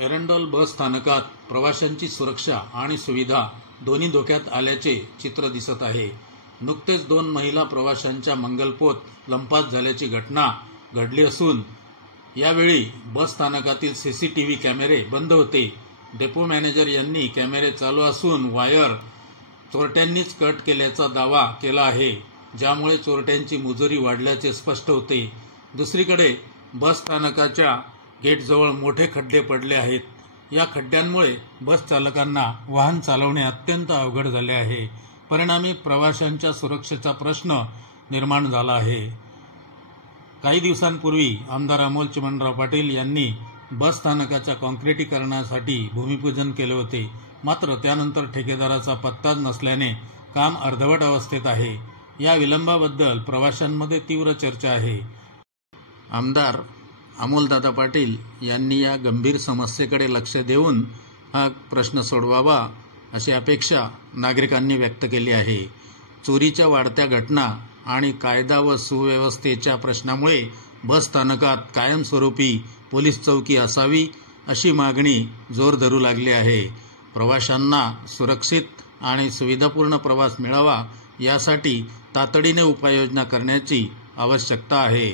एरंडोल बस स्थानकात प्रवाशांची सुरक्षा आणि सुविधा दोन्ही धोक्यात आल्याचे चित्र दिसत आहे। नुकतेच 2 महिला प्रवाशांच्या मंगलपोत लंपास झाल्याची घटना घडली असून यावेळी बस स्थानकातील सीसीटीव्ही कॅमेरे बंद होते। डेपो मॅनेजर यांनी कॅमेरे चालू असून वायर चोरट्यांनीच कट केल्याचा दावा केला आहे, ज्यामुळे चोरट्यांची मुजोरी वाढल्याचे स्पष्ट होते। दुसरीकडे बस स्थानकाच्या गेटजवळ मोठे खड्डे पडले आहेत। या खड्ड्यांमुळे बस चालकांना वाहन चालवणे अत्यंत अवघड झाले आहे। परिणामी प्रवाशांच्या सुरक्षेचा प्रश्न निर्माण झाला आहे। काही दिवसांपूर्वी आमदार अमोल चिमणराव पाटील यांनी बस स्थानकाच्या काँक्रिटीकरणासाठी भूमिपूजन केले होते, मात्र त्यानंतर ठेकेदाराचा पत्ताच नसल्याने काम अर्धवट अवस्थेत आहे। या विलंबाबद्दल प्रवाशांमध्ये तीव्र चर्चा आहे। आमदार अमोलदादा पाटील यांनी या गंभीर समस्येकडे लक्ष देऊन हा प्रश्न सोडवावा अशी अपेक्षा नागरिकांनी व्यक्त केली आहे। चोरीच्या वाढत्या घटना आणि कायदा व सुव्यवस्थेच्या प्रश्नामुळे बस स्थानकात कायमस्वरूपी पोलीस चौकी असावी अशी मागणी जोर धरू लागली आहे। प्रवाशांना सुरक्षित आणि सुविधापूर्ण प्रवास मिळावा यासाठी तातडीने उपाययोजना करण्याची आवश्यकता आहे।